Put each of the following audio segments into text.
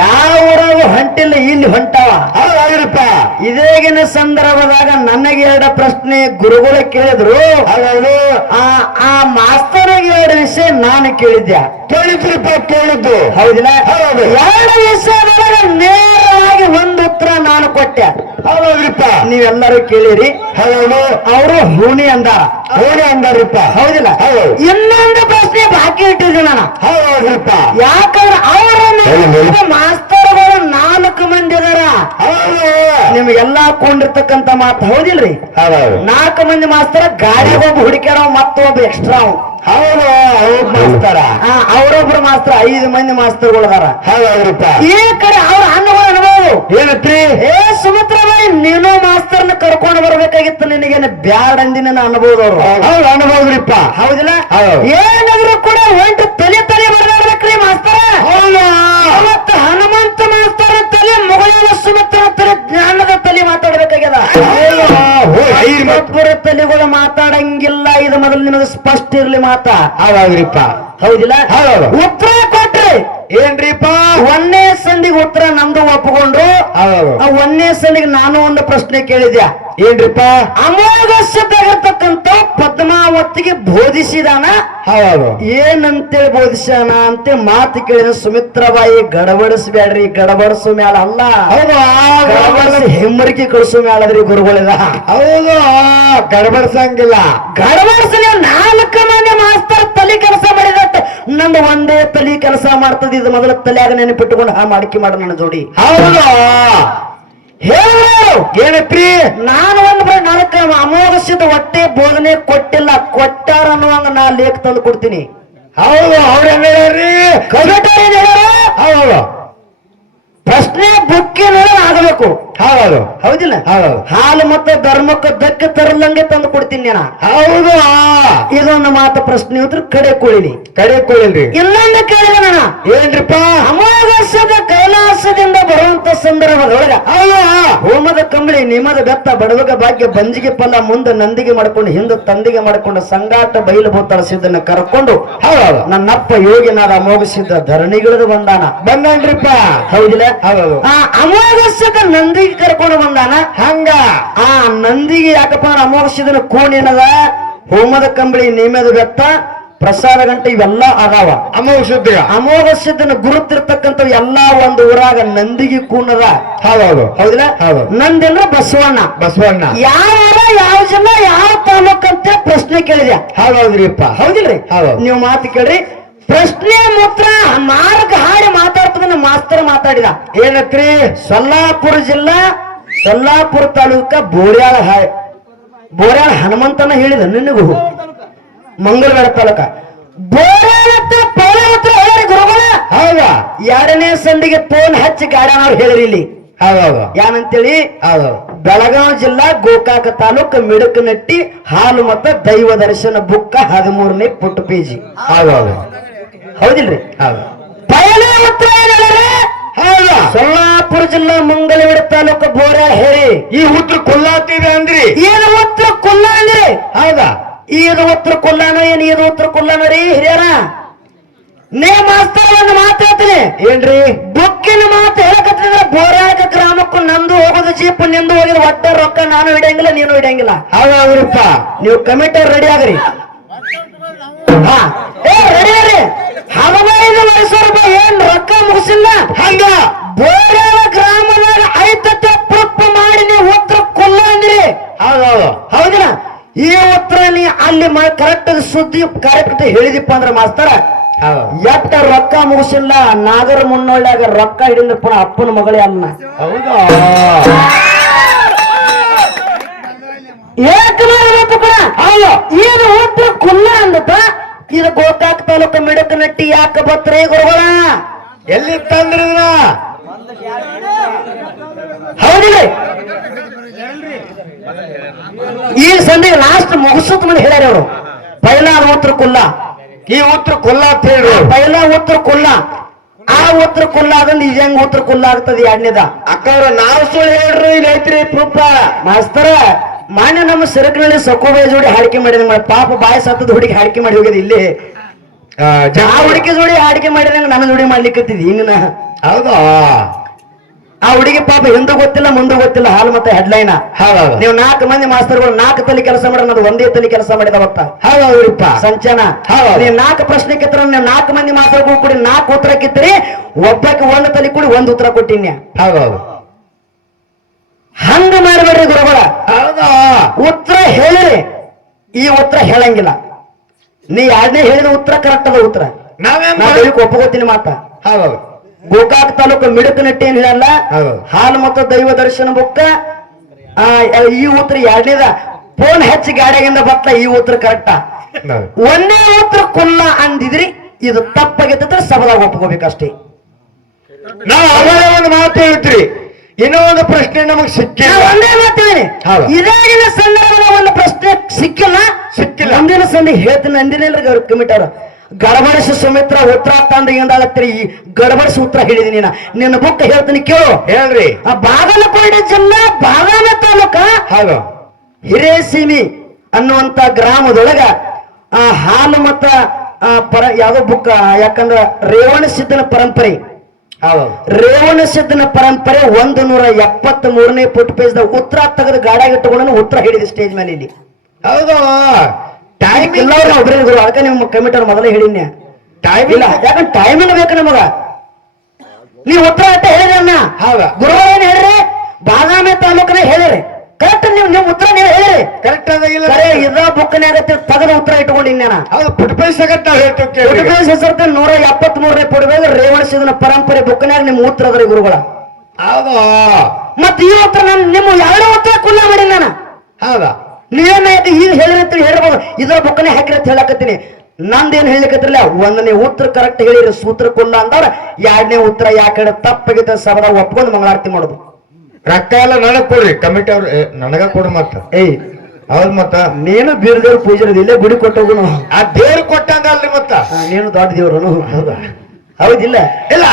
ಯಾವ ಊರಾಗ ಹೊಂಟಿಲ್ಲ ಇಲ್ಲಿ ಹೊಂಟವ. ಹೌದಾಗಿರಪ್ಪ. ಇದೇಗಿನ ಸಂದರ್ಭದಾಗ ನನಗೆ 2 ಪ್ರಶ್ನೆ ಗುರುಗಳು ಕೇಳಿದ್ರು. ಹೌದು. ಆ ಮಾಸ್ತರಿಗೆ 2 ವಿಷಯ ನಾನು ಕೇಳಿದ್ದೆ. ಕೇಳಿದ್ರಪ್ಪ, ಕೇಳಿದ್ದು ಹೌದಿಲ್ಲ? ಹೌದು. 2 ವಿಷಯದೊಳಗ ನೇರವಾಗಿ ಒಂದು ಉತ್ತರ ನಾನು ಕೊಟ್ಟೆ. ಹೌದ್ರಿಪ್ಪ. ನೀವೆಲ್ಲರೂ ಕೇಳಿರಿ. ಹೌದು. ಅವರು ಹೂಣಿ ಅಂದಾರ. ಹೂಣಿ ಅಂದಾರಿಪ್ಪ. ಹೌದಿಲ್ಲ? ಹೌದು. ಇನ್ನೊಂದು ಪ್ರಶ್ನೆ ಬಾಕಿ ಇಟ್ಟಿದ್ದೆ ನಾನು. ಹೌದ್ರಿಪ್ಪ. ಯಾಕಂದ್ರೆ ಅವರ ಮಾಸ್ತರ್ಗಳು 4 ಮಂದಿ ಅದಾರ. ಹೌದು. ನಿಮ್ಗೆಲ್ಲಾ ಕೊಂಡಿರ್ತಕ್ಕಂತ ಮಾತು ಹೌದಿಲ್ರಿ? ಹೌದು. 4 ಮಂದಿ ಮಾಸ್ತರ, ಗಾಡಿಗೆ ಒಬ್ಬ ಹುಡುಕ್ಯಾರ, ಮತ್ತೊಬ್ಬ ಎಕ್ಸ್ಟ್ರಾ. ಹೌದು. ಅವ್ರ ಮಾಸ್ತರ. ಅವರೊಬ್ರು ಮಾಸ್ತರ 5 ಮಂದಿ ಮಾಸ್ತರ್ಗಳು ಅದಾರ. ಹೌದ್ರಿಪ್ಪ. ಈ ಕಡೆ ಅವ್ರ ಅನ್ನಗಳು ಅನ್ಬೋದು. ಏನತ್ರಿ? ಸುಮಿತ್ರಾಬಾಯಿ, ನೀನು ಮಾಸ್ತರ್ನ ಕರ್ಕೊಂಡು ಬರ್ಬೇಕಾಗಿತ್ತು, ನಿನಗೇನು ಬ್ಯಾಡ್ ಅಂದಿನ ಅನ್ಬೋದು ಅವ್ರು. ಹೌದು, ಅನ್ಬೋದ್ರಿಪ್ಪ. ಹೌದಿಲ್ಲ? ಹೌದು. ಏನಾದ್ರು ಕೂಡ ಒಂಟು ತಲೆ ಬರ್ಬೇಕ್ರಿ ಮಾಸ್ತರ. ಹೌದಾ? ಅವತ್ತು ಹನುಮಂತ ಮಾಸ್ತರ ತಲೆ, ಮುಗಳಿನ ಸುಮಿತ್ರ ತಲೆ, ಜ್ಞಾನದ ತಲೆ ಮಾತಾಡ್ಬೇಕಾಗ್ಯದ. ಒಬ್ಬರ ತಲೆಗಳು ಮಾತಾಡಂಗಿಲ್ಲ. ಇದು ಮೊದಲು ನಿಮಗೆ ಸ್ಪಷ್ಟ ಇರ್ಲಿ ಮಾತಾ. ಹೌದ್ರಿಪ್ಪ. ಹೌದಿಲ್ಲ? ಹೌದು. ಉತ್ತರ ಕೊಟ್ರಿ. ಏನ್ರಿಪ್ಪ? 1ನೇ ಸಂಧಿಗೆ ಉತ್ತರ ನಮ್ದು ಒಪ್ಪಿಕೊಂಡ್ರು. ಹೌದು. 1ನೇ ಸಂಧಿಗೆ ನಾನು ಒಂದು ಪ್ರಶ್ನೆ ಕೇಳಿದ್ಯಾ. ಏನ್ರಿಪ್ಪ? ಅಮೋಘಸ್ಯದಾಗಿರ್ತಕ್ಕಂಥ ಪದ್ಮಾವತಿಗೆ ಬೋಧಿಸಿದಾನ. ಹೌದು. ಏನಂತೇಳಿ ಬೋಧಿಸಾನ ಅಂತ ಮಾತು ಕೇಳಿದ ಸುಮಿತ್ರಾಬಾಯಿ, ಗಡಬಡಿಸ್ಬೇಡ್ರಿ, ಗಡಬಡಿಸೋ ಮ್ಯಾಲ ಅಲ್ಲ. ಹೌದು. ಗಡಬಡಿಸಿ ಹೆಮ್ಮರಿಕೆ ಕಳಿಸೋ ಮ್ಯಾಲದ್ರಿ ಗುರುಗಳಿದ. ಹೌದು. ಗಡಬಡಿಸಂಗಿಲ್ಲ. ಗಡಬಡಿಸಲಿ 4 ಮಂದಿ ಮಾಸ್ತರ್ ತಲೆ ಕೆಲಸ ಮಾಡಿದತ್ತೆ. ನಂದು ಒಂದೇ ತಲೆ ಕೆಲಸ ಮಾಡ್ತದ. ಇದು ಮೊದಲ ತಲೆಯಾಗ ನೆನಪಿಟ್ಟುಕೊಂಡು ಮಾಡಿಕೆ ಮಾಡ ನನ್ನ ಜೋಡಿ. ಹೌದು. ಹೇಳು ಏನತ್ರಿ? ನಾನು ಒಂದು 4 ಅಮೋಘಸ್ಯದ ಹೊಟ್ಟೆ ಬೋಧನೆ ಕೊಟ್ಟಿಲ್ಲ, ಕೊಟ್ಟಾರ ಅನ್ನುವಂಗ ನಾ ಲೇಖ ತಂದು ಕೊಡ್ತೀನಿ. ಹೌದು. ಅವ್ರೇನ್ ಹೇಳ್ರಿ? ಹೌದು. ಪ್ರಶ್ನೆ ಬುಕ್ಕಿನ ಆಗಬೇಕು. ಹೌದು. ಹೌದಿಲ್ಲ? ಹೌದು. ಹಾಲು ಮತ್ತು ಧರ್ಮಕ್ಕೆ ಧಕ್ಕೆ ತರಲಂಗೆ ತಂದು ಕೊಡ್ತೀನಿ ನಾನು. ಹೌದು. ಇದೊಂದು ಮಾತು ಪ್ರಶ್ನೆ ಉತ್ತರ ಕಡೆ ಕುಳಿನಿ. ಕಡೆ ಕೊಳಿಲ್ರಿ. ಇನ್ನೊಂದು ಕೇಳಿದ ನಾನು. ಏನ್ರಿಪ್ಪ? ಅಮೋಘಸ್ಯದ ಕೈಲಾಸದಿಂದ ಬರುವಂತ ಸಂದರ್ಭದೊಳಗ ಹೋಮದ ಕಂಬಳಿ, ನಿಮದ ಬೆತ್ತ, ಬಡವಗ ಭಾಗ್ಯ, ಬಂಜಿಗೆ ಫಲ, ಮುಂದೆ ನಂದಿಗೆ ಮಾಡ್ಕೊಂಡು, ಹಿಂದೆ ತಂದಿಗೆ ಮಾಡ್ಕೊಂಡು, ಸಂಗಾಟ ಬಯಲು ಭೂತಳಸಿದ್ದನ್ನ ಕರ್ಕೊಂಡು ನನ್ನಪ್ಪ ಯೋಗಿನಾದ ಅಮೋಘಸಿದ್ದ ಧರಣಿಗಿಳಿದು ಬಂದಾನ್ರಿಪ್ಪ. ಹೌದಿಲ್ಲ? ಹೌದು. ಅಮೋಘಸ್ಯದ ನಂದಿಗೆ ಕರ್ಕೊಂಡು ಬಂದಾನ. ಹಂಗ ಆ ನಂದಿಗೆ ಯಾಕಪ್ಪ ಅಮೋಘಸಿದನ ಕೋಣೆನದ, ಹೋಮದ ಕಂಬಳಿ, ನೇಮದ ಬೆತ್ತ, ಪ್ರಸಾದ ಗಂಟೆ ಇವೆಲ್ಲ ಅದಾವ. ಅಮೋಘಸಿದ್ದನ ಗುರುತಿರ್ತಕ್ಕಂಥ ಎಲ್ಲಾ ಒಂದು ಊರಾಗ ನಂದಿಗೆ ಕೂನದ. ಹೌದು. ಹೌದಿಲ್ಲ? ಹೌದು. ನಂದಿ ಅಂದ್ರೆ ಬಸವಣ್ಣ. ಯಾವ ಜನ ಯಾವ ತಾಲೂಕಂತ ಪ್ರಶ್ನೆ ಕೇಳಿದ್ಯಾ. ಹೌದ್ರಿಪ್ಪ. ಹೌದಿಲ್ರಿ? ಹೌದು. ನೀವು ಮಾತು ಕೇಳ್ರಿ. ಪ್ರಶ್ನೆ ಮೂತ್ರ ಮಾರ್ಗ ಹಾಡಿ ಮಾತಾಡ್ತದ ಮಾಸ್ತರ್ ಮಾತಾಡಿದ. ಏನತ್ರಿ? ಸೊಲ್ಲಾಪುರ ಜಿಲ್ಲಾ, ಸೊಲ್ಲಾಪುರ ತಾಲೂಕ, ಬೋರ್ಯಾಳ ಹನುಮಂತನ ಹೇಳಿದ ನಿನಗೂ. ಮಂಗಳವಾರ ತಾಲೂಕ ಬೋರ್ಯಾಳ ಗುರುಗಳ. ಹೌದಾ? 2ನೇ ಸಂಧಿಗೆ ಫೋನ್ ಹಚ್ಚಿ ಗಾಡಿಯವ್ರು ಹೇಳಿರಿ ಇಲ್ಲಿ. ಹೌದು. ಏನಂತೇಳಿ? ಹೌದು. ಬೆಳಗಾವಿ ಜಿಲ್ಲಾ, ಗೋಕಾಕ ತಾಲೂಕು, ಮಿಡಕನಟ್ಟಿ, ಹಾಲು ಮತ ದೈವ ದರ್ಶನ ಬುಕ್ಕ, 13ನೇ ಪುಟ್ಟ ಪೇಜಿ. ಹೌದು. ಹೌದಿಲ್ರಿ? ಹೌದು. ಪಯಲ ಉತ್ತರ ಹೌದಾ? ಸೊಲ್ಲಾಪುರ ಜಿಲ್ಲಾ, ಮಂಗಳವಾರ ತಾಲೂಕು, ಬೋರ್ಯಾಳ ಹೇಳಿ. ಈ ಉತ್ತರ ಕೊಲ್ಲಾತಿದೆ ಅಂದ್ರಿ? ಏನು ಉತ್ತರ ಕೊಲ್ಲ ಅಂದ್ರಿ? ಹೌದಾ? ಇದು ಉತ್ತರ ಕೊಲ್ಲಾನ ಏನು? ಇದು ಉತ್ತರ ಕೊಲ್ಲಾನ ರೀ ಹಿರಿಯರ. ನೇ ಮಾಸ್ತರ್ ಒಂದು ಮಾತು ಹೇಳ್ತೀನಿ. ಏನ್ರಿ? ಬುಕ್ಕಿನ ಮಾತು ಹೇಳಕತ್ತಿದ್ರೆ ಬೋರ್ಯಾಳ ಗ್ರಾಮಕ್ಕೂ ನಂದು ಹೋಗೋದು ಜೀಪ್, ನಿಂದು ಹೋಗಿದ ಒಟ್ಟ ರೊಕ್ಕ ನಾನು ಹಿಡಿಯಂಗಿಲ್ಲ, ನೀನು ಹಿಡಿಯಂಗಿಲ್ಲ. ಹೌದ್ರಿಪ್ಪ. ನೀವು ಕಮಿಟಿ ರೆಡಿ ಆಗ್ರಿ. ರೆಡಿ ಆಗ್ರಿ. 15 ಲಕ್ಷ ರೂಪಾಯಿ ಏನ್ ರೊಕ್ಕ ಮುಗಿಸಿಲ್ಲ. ಹಂಗ ಬೋರ್ಯಾಳ ಗ್ರಾಮದಾಗ ಐತತೆ ಪ್ರೂಫ್ ಮಾಡಿ ನೀವು ಉತ್ತರ ಕೊಲ್ಲ ಅಂದ್ರಿ. ಹೌದೌದು. ಹೌದಿಲ್ಲ? ಈ ಉತ್ತರ ನೀ ಅಲ್ಲಿ ಕರೆಕ್ಟ್ ಸುದ್ದಿ ಕರೆಕ್ಟ್ ಹೇಳಿದಿಪ್ಪ ಅಂದ್ರೆ ಮಾಸ್ತರ, ಎಟ್ಟ ರೊಕ್ಕ ಮುಗಿಸಿಲ್ಲ. ನಾಗರ ಮುನ್ನೊಳ್ಳ್ಯಾಗ ರೊಕ್ಕ ಹಿಡಿದ ಪುನಃ ಅಪ್ಪನ ಮಗಳೇ ಅಲ್ಲ. ಹೌದಾ? ಇದು ಉತ್ತರ ಕುಲ್ಲ ಅಂದತ್ತ. ಇದು ಗೋಕಾಕ್ ತಾಲೂಕು, ಮಿಡಕನಟ್ಟಿ. ಯಾಕ ಬತ್ರಿ ಗುರುಗಳ? ಎಲ್ಲಿ ತಂದ್ರಿ? ಹೌದಿಲ್ಲ? ಈ ಸಂಧಿ ಲಾಸ್ಟ್ ಮುಗಿಸೋತ್ ಮಂದಿ ಹೇಳ್ಯಾರ ಅವರು. ಪೈಲ ಉತ್ತರ ಕುಲ್ಲ, ಈ ಉತ್ತರ ಕೊಲ್ಲ ಅಂತ ಹೇಳ್ರಿ. ಪೈಲ ಉತ್ತರ ಕುಲ್ಲ, ಆ ಉತ್ತರ ಕುಲ್ಲ ಅದನ್ನ ಇದು ಹೆಂಗ್ ಉತ್ತರ ಕುಲ್ಲ ಆಗ್ತದೆ? 2ನೇದ ಅಕ್ಕವ್ರ ನಾವು ಸುಳ್ಳು ಹೇಳ್ರಿ. ಇಲ್ಲಿ ಐತ್ರಿ ಪ್ರೂಫ. ಮಾಸ್ತರ, ಮಾನ್ಯ ನಮ್ಮ ಸರಕಿನಲ್ಲಿ ಸಕೋಬಾಯಿ ಜೋಡಿ ಹಾಡಿಕೆ ಮಾಡಿದಂಗ, ಪಾಪ ಬಾಯಿ ಸತ್ತದ ಹುಡುಗಿ ಹಾಡಿಕೆ ಮಾಡಿ ಹೋಗ್ಯದ. ಇಲ್ಲಿ ಆ ಹುಡುಗಿ ಜೋಡಿ ಹಾಡಿಕೆ ಮಾಡಿದಂಗ ನನ್ನ ಜೋಡಿ ಮಾಡ್ಲಿಕ್ಕತ್ತಿದ್ ಹಿಂಗ. ಹೌದಾ ಆ ಹುಡುಗಿ ಪಾಪ ಹಿಂದೂ ಗೊತ್ತಿಲ್ಲ ಮುಂದೆ ಗೊತ್ತಿಲ್ಲ ಹಾಲು ಮತ್ತೆ ಹೆಡ್ಲೈನ್. ಹೌದೌದು ನೀವು 4 ಮಂದಿ ಮಾಸ್ತರ್ಗಳು 4 ತಲೆ ಕೆಲಸ ಮಾಡಿ ಅದು ಒಂದೇ ತಲೆ ಕೆಲಸ ಮಾಡಿದ ಅವತ್ತ ಹೌದೌದ್ರಿಪ್ಪ ಸಂಚನ. ಹೌದು. ನೀವು 4 ಪ್ರಶ್ನೆ ಕಿತ್ರ ನೀವು 4 ಮಂದಿ ಮಾಸ್ತರ್ಗಳು ಕೂಡಿ 4 ಉತ್ತರ ಕಿತ್ರಿ, ಒಬ್ಬಕ್ಕೆ 1 ತಲೆ ಕೂಡಿ 1 ಉತ್ತರ ಕೊಟ್ಟಿನ್ಯ. ಹೌದೌದು ಹಂಗ ಮಾಡಬೇಡ್ರಿ ಗುರುಗಳ. ಹೌದಾ ಉತ್ತರ ಹೇಳಿರಿ, ಈ ಉತ್ತರ ಹೇಳಂಗಿಲ್ಲ. ನೀ ಎರಡನೇ ಹೇಳಿದ ಉತ್ತರ ಕರೆಕ್ಟ್ ಅದ ಉತ್ತರ. ನಾವೇನ್ ನಾನು ಹೇಳಿಕ್ ಒಪ್ಪಗೋತೀನಿ ಮಾತ. ಹೌದೌದು ಗೋಕಾಕ್ ತಾಲೂಕು ಮಿಡುಕನಟ್ಟಿ ಏನ್ ಹೇಳಲ್ಲ, ಹೌದು. ಹಾಲು ಮತ್ತು ದೈವ ದರ್ಶನ ಬುಕ್ಕ. ಈ ಉತ್ತರ ಎರಡನೇದ ಫೋನ್ ಹೆಚ್ಚಿ ಗಾಡಿಯಾಗಿಂದ ಬತ್ತ, ಈ ಉತ್ತರ ಕರೆಕ್ಟಾ. ಒಂದೇ ಉತ್ತರ ಕುಲ್ಲ ಅಂದಿದ್ರಿ, ಇದು ತಪ್ಪಾಗಿದ್ರೆ ಸಬದಾಗ ಒಪ್ಕೋಬೇಕಷ್ಟೇ. ನಾವು ಅವಾಗ ಒಂದು ಮಾತು ಹೇಳ್ತೀರಿ, ಇನ್ನೂ ಒಂದು ಪ್ರಶ್ನೆ ನಮಗ್ ಸಿಕ್ಕಿಲ್ಲ. ನಾ ಒಂದೇ ಮಾತಿದ್ದೀನಿ, ಹೌದು. ಇದಾಗಿನ ಸಂದರ್ಭದ ಒಂದು ಪ್ರಶ್ನೆ ಸಿಕ್ಕಿಲ್ಲ. ಮುಂದಿನ ಸಂಧಿ ಹೇಳ್ತೀನಿ ಅಂದಿನಿಲ್ರಿ ಕಮಿಟರ್. ಗಡಬಡಿಸಿ ಸುಮಿತ್ರ ಉತ್ತರ ತಂದ ಏನಾಗತ್ತೀರಿ, ಈ ಗಡಬಡಿಸಿ ಉತ್ತರ ಹೇಳಿದೀನಿ. ನಿನ್ನ ಬುಕ್ ಹೇಳ್ತೀನಿ ಕೇಳು. ಹೇಳ್ರಿ. ಆ ಬಾಗಲಕೋಟೆ ಜಿಲ್ಲಾ ಬಾದಾಮಿ ತಾಲೂಕ ಹೌದು ಹಿರೇಸೀಮಿ ಅನ್ನುವಂತ ಗ್ರಾಮದೊಳಗ ಆ ಹಾಲು ಮತ್ತ ಯಾವ್ದೋ ಬುಕ್, ಯಾಕಂದ್ರ ರೇವಣ ಸಿದ್ದನ ಪರಂಪರೆ, ಹೌದು ರೇವಣ ಸಿದ್ದನ ಪರಂಪರೆ 173ನೇ ಫುಟ್ ಪೇಜ್ ಉತ್ತರ ತೆಗೆದು ಗಾಡಿಯಾಗಿ ತಗೊಂಡು ಉತ್ತರ ಹೇಳಿದೆ ಸ್ಟೇಜ್ ಮೇಲೆ. ಇಲ್ಲಿ ಹೌದು ಟೈಮ್ ಇಲ್ಲ ಒಬ್ಬರೇ ಗುರು, ಅದಕ್ಕೆ ನಿಮ್ಮ ಕಮಿಟರ್ ಮೊದಲೇ ಹೇಳಿದ್ನ. ಟೈಮ್ ಇಲ್ಲ, ಯಾಕಂದ್ರೆ ಟೈಮಿಂಗ್ ಬೇಕು ನಮಗ. ನೀವು ಉತ್ತರ ಅಂತ ಹೇಳಿದ್ರಿ ಅಣ್ಣ. ಹೌದಾ ಗುರುವಾರ ಏನ್ ಹೇಳಿರಿ, ಬಾದಾಮಿ ತಾಲೂಕನ ಹೇಳಿರಿ ಕರೆಕ್ಟ್. ನೀವು ಉತ್ತರ ನೀವು ಹೇಳಿರಿ ಕರೆಕ್ಟ್ ಅದ ಇಲ್ಲ ಇದ ಬುಕ್ನಾಗತ್ತೆ ತೆಗೆದ ಉತ್ತರ ಇಟ್ಕೊಂಡಿನ. ಹೌದು ಪುಟ್ ಪೈಸಗತ್ತ ಹೇಳ್ತೇವೆ. ಹೆಸರ್ತ 173ನೇ ಪುಟದಾಗ ರೇವಣ ಸಿದ್ದನ ಪರಂಪರೆ ಬುಕ್ನಾಗ ನಿಮ್ಮ ಉತ್ತರ ಅದ್ರಿ ಗುರುಗಳ. ಹೌದು ಮತ್ ಈ ಉತ್ತರ ನಾನು ನಿಮ್ಮ ಎರಡು ಉತ್ತರ ಕುಲ್ಲ ಮಾಡಿ ನಾನು. ಹೌದಾ ನೀವೇನ ಈಗ ಹೇಳಿರಂತ ಹೇಳ್ಬೋದು, ಇದರ ಬುಕ್ಕನೆ ಹಾಕಿರತ್ ಹೇಳಕತ್ತೀನಿ. ನಂದೇನ್ ಹೇಳಿಕತ್ತಿರಲ್ಲ, 1ನೇ ಉತ್ತರ ಕರೆಕ್ಟ್ ಹೇಳಿರಿ ಸೂತ್ರ ಕುಲ್ಲ ಅಂದವ್ರ 2ನೇ ಉತ್ತರ ಯಾಕಡೆ ತಪ್ಪಾಗಿತ್ತ ಸಬದಾಗ ಒಪ್ಕೊಂಡು ಮಂಗಳಾರತಿ ಮಾಡೋದು. ರೊಕ್ಕ ಎಲ್ಲ ನನಗ್ ಕೊಡ್ರಿ ಕಮಿಟಿ ಅವ್ರು ನನಗ ಕೊಡ್ರಿ ಮತ್ತ. ಏಯ್ ಹೌದ್ ಮತ್ತ ನೀನು ಬೀರದೇವ್ರ ಪೂಜಾರಿ ಇಲ್ಲೇ ಗುಡಿ ಕೊಟ್ಟೋಗುನು. ಆ ದೇವ್ರು ಕೊಟ್ಟಂಗಲ್ರಿ ಮತ್ತ. ನೀನು ದೊಡ್ಡ ದೇವ್ರನು. ಹೌದಾ ಹೌದಿಲ್ಲ. ಇಲ್ಲ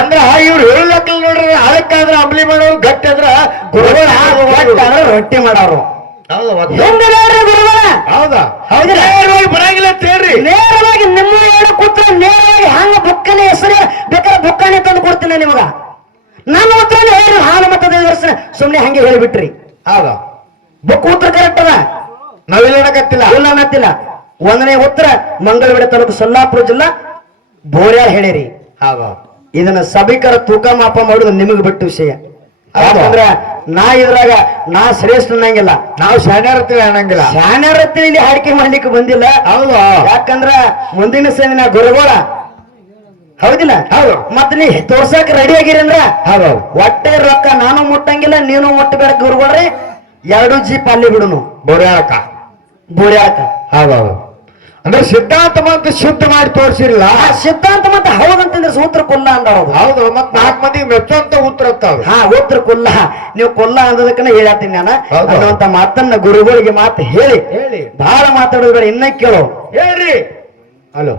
ಅಂದ್ರ ಇವ್ರು ಹೇಳಕ್ಲ ನೋಡ್ರಿ, ಅದಕ್ಕಾದ್ರ ಅಂಬ್ಲಿ ಮಾಡೋರು ಗಟ್ಟಿ ಅಂದ್ರ ರೊಟ್ಟಿ ಮಾಡೋರು. ಹೌದಾ ಹೆಂಗ ನೋಡ್ರಿ ಗುರುಗಳ. ಹೌದಾ ಹೌದಿಲ್ಲ, ಬರಂಗಿಲ್ಲ ಅಂತ ಹೇಳ್ರಿ. ನೇರವಾಗಿ ನಿಮ್ಮ ಹೇಳ ಕೂತ್ರ ನೇರವಾಗಿ ಹಂಗ ಬುಕ್ಕನೆ ಹೆಸರೇ ಬೇಕಾದ್ರೆ ಬುಕ್ಕನೆ ತಂದು ಕೊಡ್ತೀನಿ ನಿಮಗ. ನನ್ನ ಉತ್ತರ ಹೇಳಿ ಹಾಲು ಮತ ದರ್ಶನ ಸುಮ್ನೆ ಹಂಗೆ ಹೇಳಿಬಿಟ್ರಿ. ಹೌದಾ ಬುಕ್ ಉತ್ತರ ಕರೆಕ್ಟ್ ಅದ, ನಾವಿಲ್ಲ ಅನ್ನಕತ್ತಿಲ್ಲ. ಇಲ್ಲ ಅನ್ನತ್ತಿಲ್ಲ. 1ನೇ ಉತ್ತರ ಮಂಗಳವೇಡ ತಾಲೂಕು ಸೊಲ್ಲಾಪುರ ಜಿಲ್ಲಾ ಬೋರ್ಯಾಳ ಹೇಳಿರಿ. ಹೌದಾ ಇದನ್ನ ಸಭಿಕರ ತೂಕ ಮಾಪ ಮಾಡುದು ನಿಮಗ್ ಬಿಟ್ಟು ವಿಷಯ. ಯಾಕಂದ್ರ ನಾ ಇದ್ರಾಗ ನಾ ಶ್ರೇಷ್ಠ ಅನ್ನಂಗಿಲ್ಲ, ನಾವು ಶಾಣ್ಯರತ್ತೀವಿ ಅನ್ನಂಗಿಲ್ಲ. ಶಾಣ್ಯರತ್ತಿ ಇಲ್ಲಿ ಹಾಡಿಕೆ ಮಾಡ್ಲಿಕ್ಕೆ ಬಂದಿಲ್ಲ. ಹೌದು ಯಾಕಂದ್ರ ಮುಂದಿನ ಸಂದಿನ ಗುರುಗಳ ಹೌದಿಲ್ಲ. ಹೌದು ಮತ್ ನೀ ತೋರ್ಸಕ್ ರೆಡಿ ಆಗಿರಿ ಅಂದ್ರ ಹೌದು ಹೊಟ್ಟೆ ರೊಕ್ಕ ನಾನು ಮುಟ್ಟಂಗಿಲ್ಲ, ನೀನು ಮುಟ್ಟಬೇಡ ಗುರುಗಳ್ರಿ. 2 ಜೀಪ್ ಅಲ್ಲಿ ಬಿಡುನು ಬೋರ್ಯಾಳಕ. ಬೋರ್ಯಾಕ. ಹೌದೌದು ಅಂದ್ರೆ ಸಿದ್ಧಾಂತ ಮತ್ತೆ ಶುದ್ಧ ಮಾಡಿ ತೋರಿಸಿರಲ್ಲ. ಆ ಸಿದ್ಧಾಂತ ಮತ್ತೆ ಹೌದಂತಂದ್ರೆ ಸೂತ್ರ ಕೊಲ್ಲ ಅಂದವ್ರು. ಹೌದು ಮತ್ 4 ಮಂದಿಗೆ ಮೆಚ್ಚುವಂತ ಉತ್ತರ ಇರ್ತಾವ. ಹಾ ಉತ್ತರ ಕೊಲ್ಲ. ನೀವು ಕೊಲ್ಲ ಅಂದದಕ್ಕನ ಹೇಳತ್ತೀನಿ ನಾನು. ಹೌದು. ಅನ್ನುವಂತ ಮಾತನ್ನ ಗುರುಗಳಿಗೆ ಮಾತು ಹೇಳಿ ಹೇಳಿ ಬಹಳ ಮಾತಾಡೋದು ಬೇಡ, ಇನ್ನ ಕೇಳು ಹೇಳ್ರಿ. ಹಲೋ